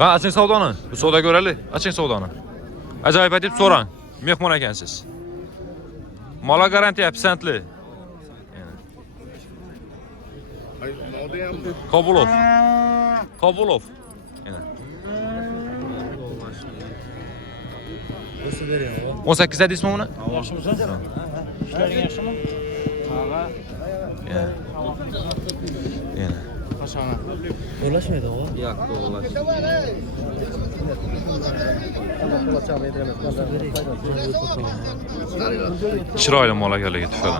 Açın savdanı. Bu savda göreli. Açın savdanı. Acayip edip soran. Mehmon ekansiz. Mala garantiya pisandli. Kabulov. Kabulov. Yana. Nasıl veriyor o? 18 deysizmi buni? Yaxshi mısın? İşlerin yaxshi mı? Ağa. Yana. Yana. Kaçana. Uğraşmıydı o? Yok, uğraş. Chiroyli mol ekanligi tufayli.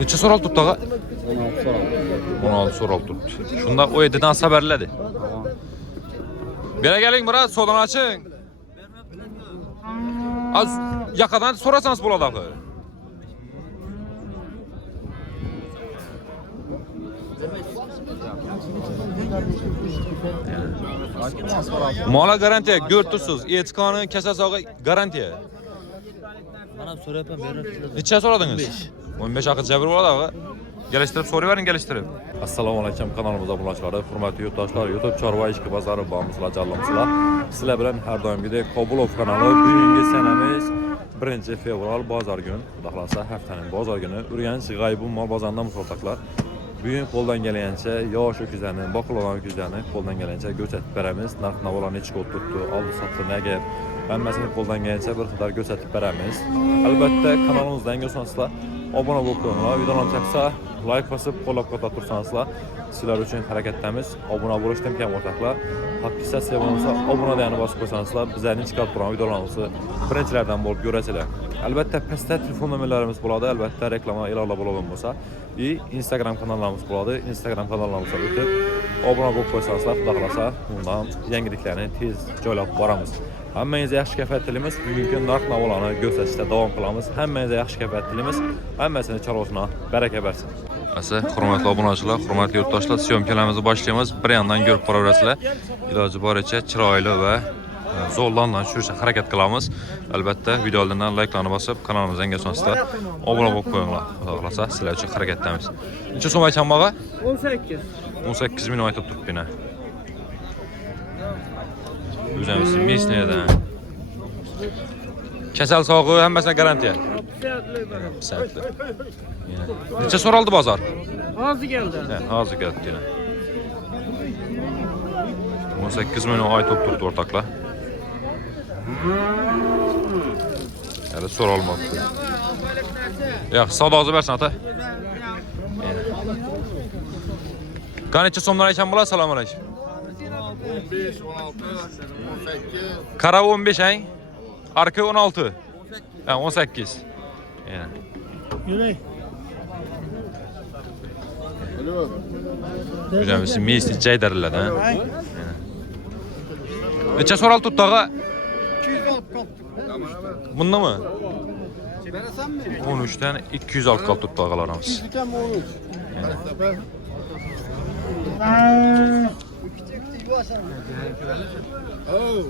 Necha so'ralib turibdi og'a? 16 so'ralib turibdi. Shunda o yerdan xabarladi. Bera keling, biroz sodani oching. Az yaqadan so'rasangiz bo'ladi axir. Mola garantiya, go'rtisiz, etikoni, kasal sog'i garantiya. Bana so'rayapman, berib. Necha so'radingiz? 15 haqida jabr bo'ladi og'a. Geliştirib so'rayvering, geliştirib. Assalomu alaykum, kanalimizga obunachilar, hurmatli yurtdoshlar, YouTube Chorva ishki bozori bomislar, jallamsizlar. Sizlar bilan har doimgidek Qobulov kanali bugungi sanamiz 1-fevral bozor kun, xudo xolasa haftaning bozor kuni Urganch G'aybun mol bozoridan o'rtoqlar. Bugun qo'ldan kelgancha yosh ho'kizlarni, boqilgan ho'kizlarni qo'ldan kelgancha ko'rsatib beramiz. Narx-navolar necha turibdi, oldi sotdi nega, hammasini qo'ldan kelgancha bir qadar ko'rsatib beramiz. Albatta kanalimizga yangi bo'lsangizlar, obuna bo'lib qo'yinglar. Videoni yoqsa, like bosib, qo'llab-quvvatlab tursangizlar, sizlar uchun harakatdamiz. Obuna bo'lishdan kam o'rtoqlar. Haqiqatda bo'lsa, obuna deyani bosib qo'ysangizlar, bizlarning chiqarib turgan videolarimizni birinchilardan bo'lib ko'rasizlar. Albatta pastda telefon nomerlarimiz bo'ladi, albatta reklama e'lonlar bo'ladigan bo'lsa, Instagram kanallarimiz bo'ladi. Instagram kanallarimizga o'tib obuna bo'lib qo'ysangizlar, xudo xolasa, undan yangiliklarni tez joylab boramiz. Hammangizga yaxshi kayfiyat tilaymiz. Bugungi narx-navolarni ko'rsatishda davom qilamiz. Hammangizga yaxshi kayfiyat tilaymiz. Hammasini chorvasına baraka bersin. Asa, hurmatli obunachilar, hurmatli yurtdoshlar, syomkalarimizni boshlaymiz. Bir yandan ko'rib boraverasizlar. Iloji boricha chiroyli va zo'rlangan tushirishga harakat qilamiz. Albatta, videodan like'larni bosib, kanalimizga yangi bo'lsangizlar, obuna bo'lib qo'yinglar. Xudo xolasa, sizlar uchun harakatdamiz. Necha so'm aytgan bag'a? 18. 18 ming aytib turibdi bina. O'zimiz mesnedan. Kasal sog'i hammasini garantiya. Pisandli. Necha so'raldi bozor? Hozir keldi. Hozir keldi. 18 ming aytib turibdi o'rtoqlar. Hali so'ralmoqda. Yaxshi, savdosi bersin ota. Qancha so'mdan ekan bo'ladi? Assalomu alaykum. 15, 16, 18. Kara 15 ang. Arka 16. Ha, 18. Yani. Yürü. Alo. Güzelmiş. Mesli caydarlar ha. Neçe soral tuttu ağa? 206 kaldı. Bunda mı? Veresen mi? 13'ten 206 kal tuttu ağalarımız. 2'den mi 13? Yani. Oo,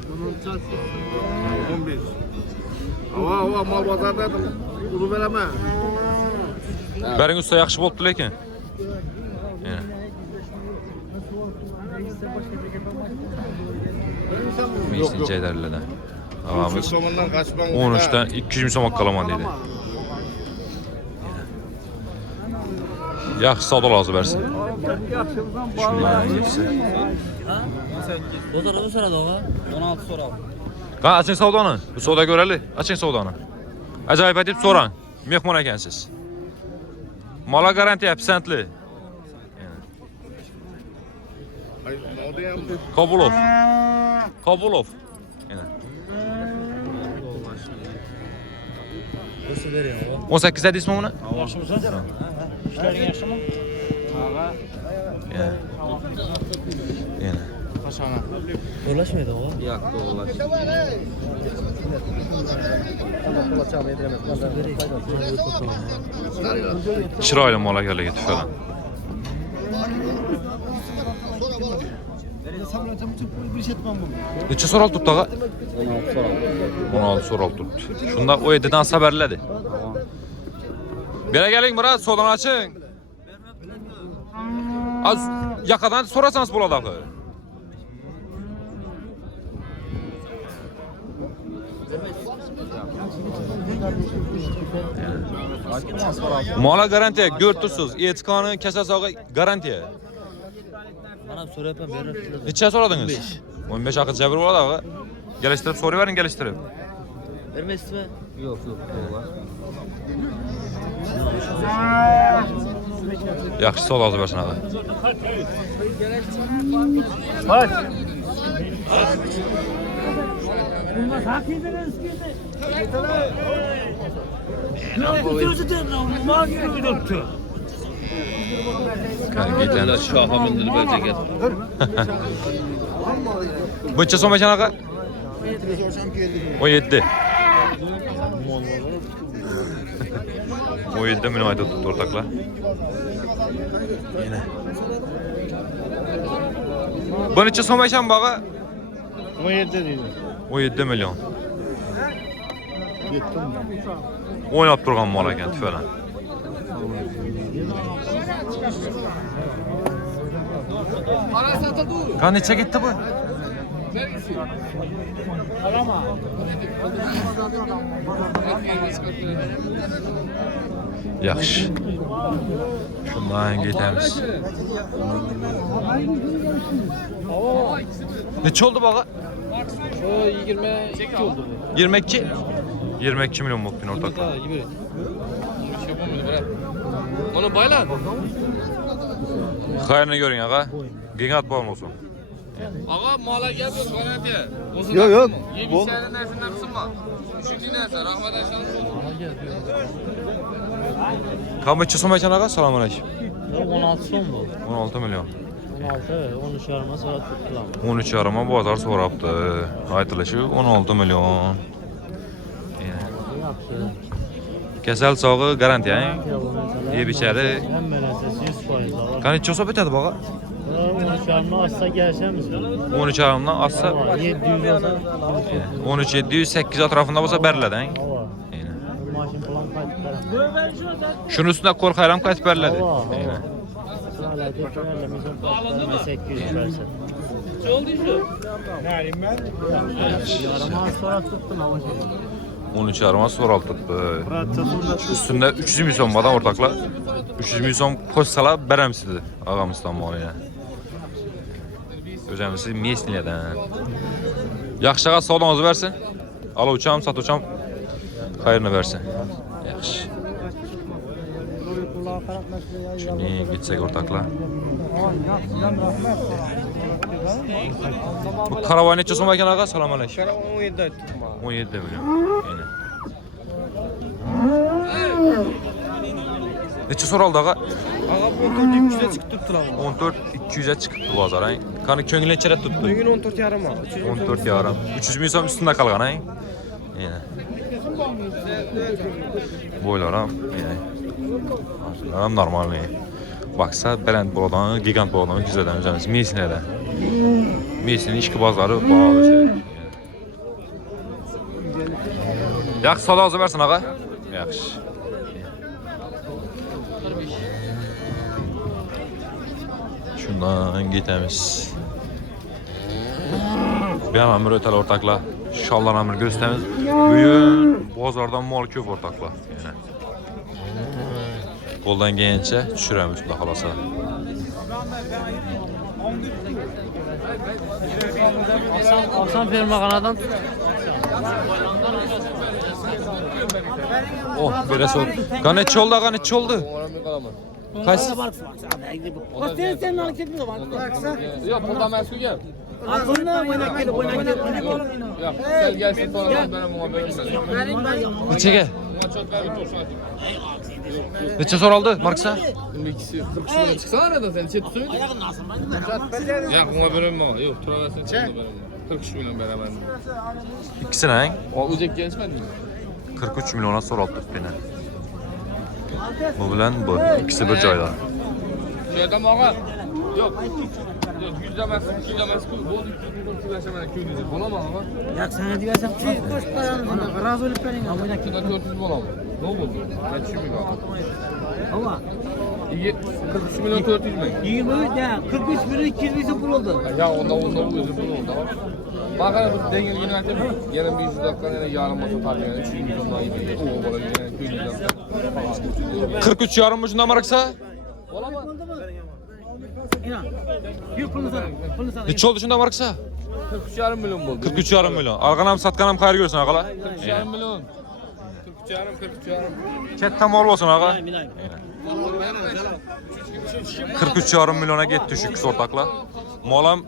15. Hava mal bazarda ulu vereme. Berin usta yaxşı boldu lekin. Yani. Mesli caydarlar ha. Ağamız 13'ten 200 so'm kalaman dedi. Yaxşı savdo lazım versin. Şundan geçsin. Bozorda mı soradı o? 16 soradı. Açın savdanı. Bu savda göreli. Açın savdanı. Acayip edip soran. Mehmon ekansiz. Mala garantiya pisandli. Kabulov. Kabulov. Nasıl veriyor o? 18 deysizmi buni? Yaxshi mısın? İşlerin yaxshi mı? Ağa. Yani. Kaçana. Uğraşmıydı o? Yok, uğraş. Chiroyli mol ekanligi tufayli. Necha so'ralib turibdi ağa? 16 so'ralib turibdi. Shunda o yerdan xabarladi. Bera keling, biroz sodani oching. Az yakadan sorasanız bo'ladi axı. Mola garantiya, görtüsüz, etikani, kasasog'i garantiya. Mana so'rayapman, berib. Necha so'radingiz? 15 akıl jabr bo'ladi axı. Geliştirib so'rayvering, geliştirib. Bermaysizmi? Yo'q, Yaxshi savol hozir bersin axı. Bak. Gitler Şaha mindirib beracak. Buncha so'm ekan axı? 17. 17 milyon ayda tuttu ortaklar. Yine. Bu neçe so'm ekan bağı? 17 deydi. 17 milyon. Oynab turgan mol ekan tüfelen. Kan neçe gitti bu? Yaxşı. Şundan getemiz. Neçe oldu bağı? O 22 oldu bu. 22. 22 milyon mukbin ortaklar. Onu baylan. Hayırını görün ağa. Gigant bağım olsun. Ağa mala gelmiyor garantiye. Yok yok. Yemiş yerine neresinden ısınma. Üçüncü neyse rahmet aşağısı olsun. Kamışçı so'm ekan ağa? Selamun aleyküm. 16 son bu. 16 milyon. 16, 13 yarıma saat tuttular. 13 yarıma bozar so'rabdi. Aytilishi 16 milyon. Yaxşı. Kasal sog'i garantiya. Yeb ichadi. Hamma narsasi 100% alır. Qancha hisob etadi bağı? 13 yarıma açsa gelişemiz. 13 yarımdan azsa 700 olsa. 13 700 8 atrofunda bo'lsa beriladi. Hava. Maşın falan kaçtı. Shuni ustida qo'rqayram qaytib beriladi. Hava. Hala tekrar 800 versin. Yarıma sonra tuttun hava şey. 13 yarıma so'raltibdi. Üstünde 300 ming so'm bor ortaklar. 300 ming so'm qo'shsalar beramiz dedi og'amizdan molini. O'zimiz mesniyadan. Yaxshiga savdongizni bersin. Aluvcham, sotuvcham xayrini bersin. Yaxshi. Shuni gitsak o'rtaklar. Bu karavan necha so'm ekan ağa? Assalomu alaykum. Karavan 17 aytdim. 17 milyon. Yine. Neçe so'raldi ağa? Ağa bu 14 200'e çıktı lan. 14 200'e çıktı bozor. Qani ko'ngil nechada tutdi? Bugün 14 yarım ha. 14 yarım. 300 ming so'm ustida qolgan, ha? Yine. Bo'ylar ham, yine. Ham normal. Baksa baland bo'ladi, gigant bo'ladi, güzeldan o'zimiz Messinada. Messinning ishki bozori bor. Yaxshi savdo bersin ağa. Yaxshi. Şundan getamiz. Ben amir o'tali o'rtaklar. Shollar amir ko'rsatamiz. Bugun bozordan mol ko'p o'rtaklar. Qo'ldan kelgancha tushiramiz xudo xolasa. Akşam firma kanadan tut. Oh, beresi oldu. Neçe oldu ağa, neçe oldu? Kaç? Yok burada mesul gel. Yok sen gelsin sonra benim muhabbetim. Neçege? Neçe soraldı Marks'a? Bunun ikisi 40 milyon çıksana aradan sen çet tutuyor. Yok muhabbetim var. Yok travesini çekti benim. 43 milyon beraber. İkisi ne? O uzak geçmedi mi? 43 milyona soraldı beni. Bu bilen bu. İkisi bir joyda. Şeyden bağa. Yok. Yüzlemez, yüzlemez. Bu 300 milyon çıkarsa 200 milyon. Bulamam ama. Ya sana diyorsam koş paranı razı olup verin. Şurada 400 bulamam. Ne oldu? Ben şimdi kaldım. Ama 43 milyon 400 bin. 20 ya 43 bin 200 bin oldu. Ya onda bu yüzü bunu oldu. Bakın bu dengeli yöneltim. Yarın bir 100 dakika yarın masa tarihine 300 milyon daha iyi. O böyle yani 200 dakika. 43 yarım ucundan baraksa? Bir pulunu sana. Neçe oldu şundan baraksa? 43,5 milyon buldu. 43 yarım milyon. Alganam satganam hayır görsün ağalar. 43,5 milyon. 43,5. Ket tam ol olsun ağa. Milay. 43 yarım milyona getdi şu ikisi ortakla. Molam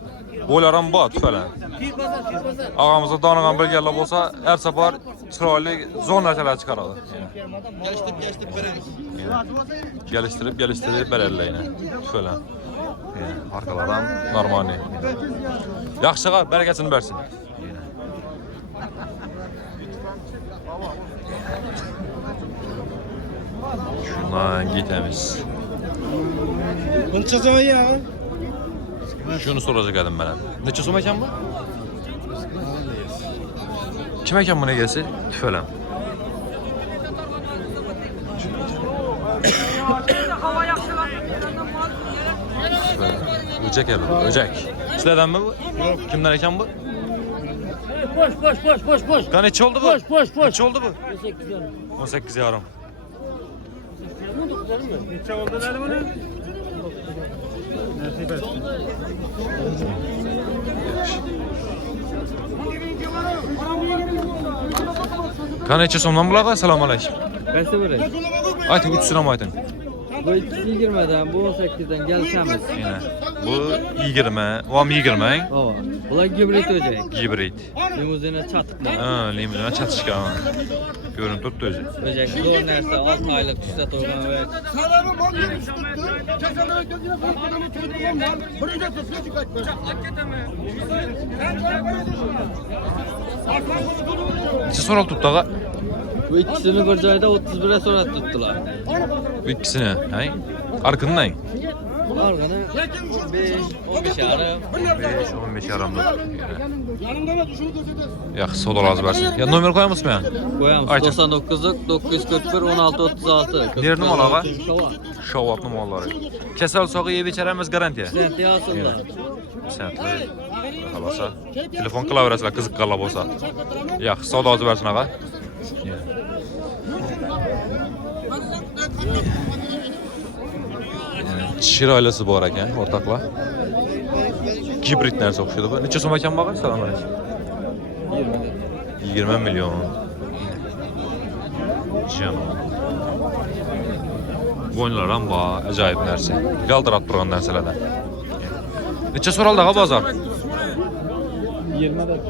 boylaram bat falan. Bir pazar. Ağamızda danıgan belgeler bolsa her safar çıraylı zon narsalar çıkarады. Geliştirip berelleyine. Falan. Arkalardan normal. Yaxşı çıkar, bereketini versin. Şundan gitemiz. Bunca zaman ya. Şunu soracak edim bana. Neçə som ekan bu? Kim ekan bu ne gelsi? Tüfelem. Öcek elim, öcek. Sizlerden mi bu? Yok. Kimden ekan bu? Boş. Kan neçə oldu bu? Boş. Neçə oldu bu? 18 yarım. 18 yarım. Neçe oldu dedi bunu? Nasip et. Kan neçə somdan bulağa? Salam aleyküm. Kaçta böyle? Aytın 3 sıram aytın. Bu ikisi girmeden bu 18'den gelsemiz. Yine. Bu 20, vam 20, O. Ulan gibrit öcek. hibrit. Limuzine çatıklar. Ha, limuzine çatışkan. Görün tuttu özü. Öcek zor nerse 6 aylık üstet olma ve Neçə soral tuttu ağa? bu ikisini bir joyda 31'e sonra tuttular. Bu ikisini, hay? Arkını ne? Arganı 5, 15 yarım. 5-15 yaramda. Yaxşı, soda lazım versin. Ya nomer koyar mısın ya? Koyamız Ayten. 99'luk 941 16 36. Nerede mal ağa? Şova. Şovatlı malları. Kesel soğuk yevi içeremiz garantiya. Senti asıllar. Sentli. Kalasa. Telefon klavyesiyle kızık kalla bolsa. Yaxşı, soda lazım versin ağa. Şir ailesi bu araka, ortakla. Hibrit neresi okşuyordu bu? Neçə som ekan bağa? Salam aleyküm. 20 milyon. Can. Boyunlaram ba, acayip nersi. Qaldırat durğan nərsələrdən. Neçə soraldı ağa bazar? 20 de.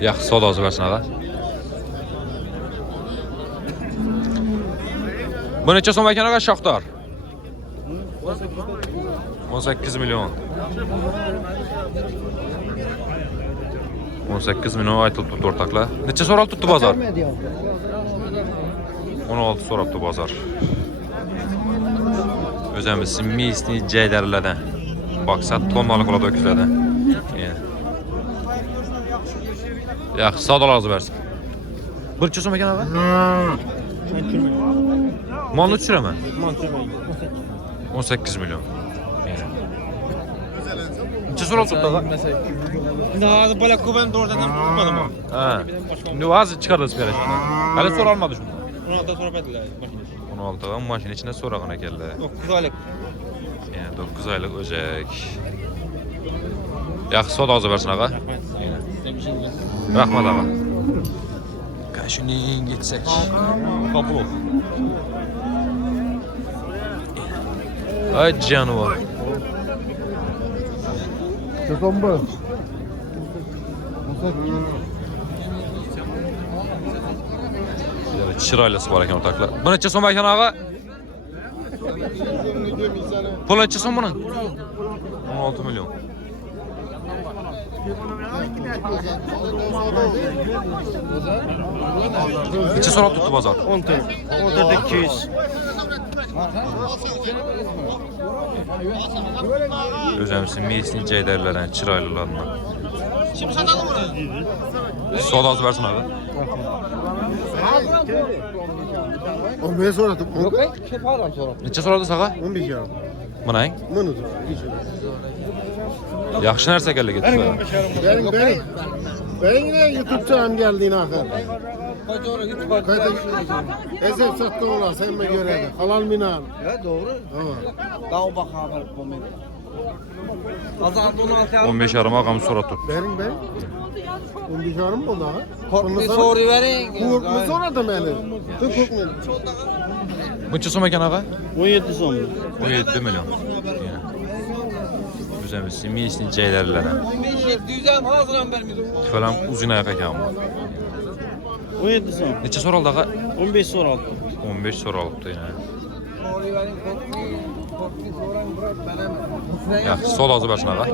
Yaxşı, soda azı versin ağa. Bu neçə som ekan ağa Şaxtar? 18 milyon. 18 milyon aytılıb tuttu ortakla. Neçə soral tuttu bazar? 16 sorabdı bazar. Özəmiz misli ceydərlədən. Baksat tonnalık ola döküslədən. Yaxşı, sağda lazım versin. Bir neçə som ekan ağa? Malını düşürəmə? 18 milyon. Neçə soral tuttu ağa? Daha böyle kuvvet ortadan tutmadı mı? Ha. Şimdi az çıkarırız böyle şundan. Hala soralmadı şundan. 16 sonra verdiler makine. 16 ağam maşın içine sorağına geldi. 9 aylık. Yani 9 aylık öcek. Yaxşı, soda azı versin ağa. Rahmat ağa. Kaşının gitsek. Kapılıq. Ay canı var. Sezon bu. Yani çır ailesi var ekan ortaklar. Bu neçə som ekan ağa? Pul neçə som bunun? 16 milyon. Neçə soral tuttu bazar? 14. 14'de 200. Özəmsin miyisin ceydərlərən, çıraylılarından. Sodası versin abi. 15 soradım. Yok be, param sonra. Neçe soradı sağa? 15 yarım. Mana? Bunu da. Yaxşı narsa ekanlar getdi. Ben yine YouTube'dan geldiğin ahir. Kayda ezep sattın ola sen mi göredi? Halal minan. Ya doğru. Evet. Dağ bak abi bu men. Kazandı 16 yarım. 15 yarım ağam soratdı. Ben. 15 yarım oldu ha. Korkmayı soru verin. Korkma soradım beni. Çok korkmadım. Neçe som ekan ağa? 17 son. 17 milyon. Güzelmiş. Miysini ceylerlere. 700 hem hazıram vermiyorum. Falan uzun ayak ekan bu. 17 son. Neçe soraldı ağa? 15 son altı. 15 soru alıptı yine. Soru verin korkmayı. Korkmayı soran bırak ben hem. Ya sol ağzı versin ağa.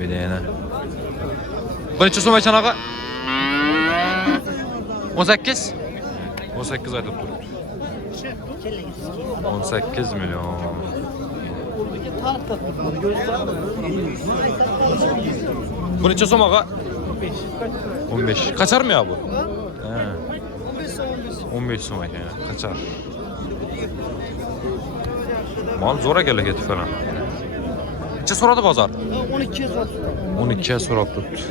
Bir de yine. Bu neçe som ekan ağa? 18? 18 ayda durdu. 18 milyon. Bu neçe som ağa? 15. Kaçar mı ya bu? He. 15 som ekan ya. Kaçar. Mal zora gele geti falan. Neçe soradı bazar? 12'ye son. 12'ye soradı tuttu.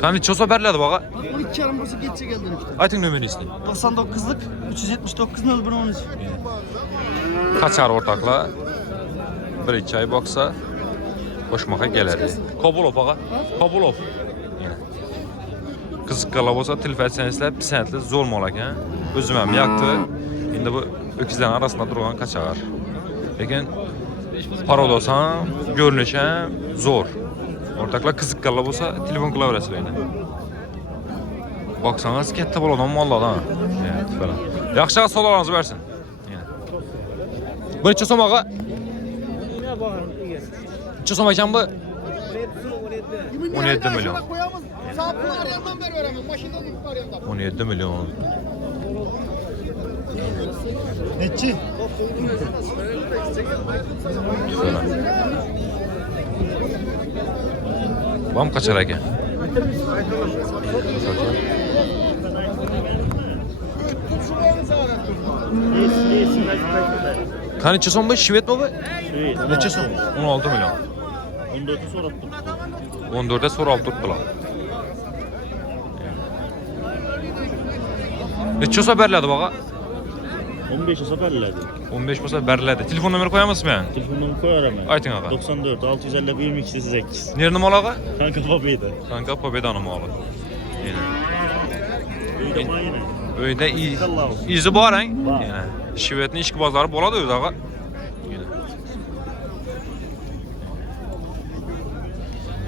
Kanka çoğu haberledi baka. 12 yarım burası geçe geldin işte. Aytın nömrünü isteyeyim. 99'luk 379 0113. Kaçar ortakla. Bir iki ay baksa hoşmaka gelerdi. Kabulov ağa. Kabulov. Yine. Kızık qala olsa tilfət sənəslər bir sənətli zor molak ha. Özüm hem yaktı. İndi bu öküzlərin arasında durğan kaçar. Lakin parod olsan görünüşəm zor. Ortakla kızık qala olsa telefon klavyası ilə. Baksanız katta boladan vallahi ha. Evet falan. Yaxşı sol alanızı versin. Yəni. Bu neçə som ağa? Neçə som ekan bu? 17 milyon. 17 milyon. Neçi? Falan. Var mı kaçar ekan? Kan neçə som bu? Şivet mi bu? Şivet. Neçə som? 16 milyon. 14'ü sonra attım. 14'e soru alıp tuttular. Neçə olsa bərlədi bağa? 15 olsa belirledi. 15 olsa bərlədi. Telefon nömrə qoyamazsın mən? Telefonumu koyarım ben. Aytın ağa. 94 650 22 8. Nerede mal ağa? Kanka babıydı. Kanka Pobeda'nın malı. Yine. Öyle mayına. Öydə Sallahu. izi var hein? Var. Yine. Şivetin işqibazları boladı öz ağa. Yine.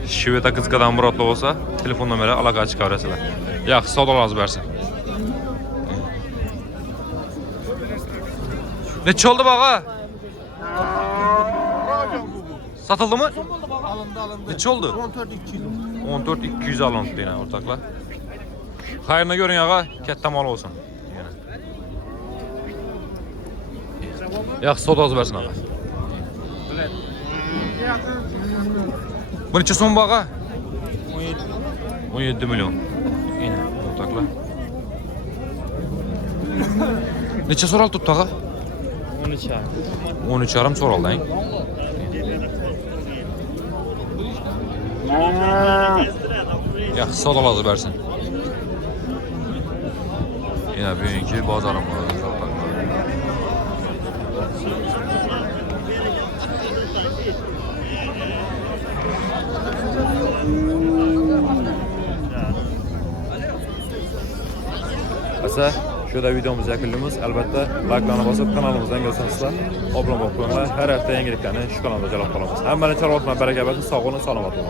Şiveta qızqadan muratlı olsa telefon nömrə əlaqə çıxarasılar. Yaxşı, sağ ol razı versin. Neçə oldu bağa? Satıldı mı? Alındı. Neçə oldu? 14 200 alındı yine ortaklar. Xayrına görün ağa, katta mal olsun. Yaxşı, sağ ol versin ağa. Bu neçə son bağa? 17 milyon. Yine ortaklar. Neçə soral tuttu ağa? 13 ay. 13 yarım soraldı hein? Yaxşı, sağ ol razı versin. Yine bugünkü bazarım var. Asa şurada videomuz yakınlığımız elbette like'larına basıp kanalımızdan görürsünüzler. Abone olmayı, her hafta yeniliklerini şu kanalda cevap alamaz. Hemen çarpma bereket versin, sağ olun, selamat olun.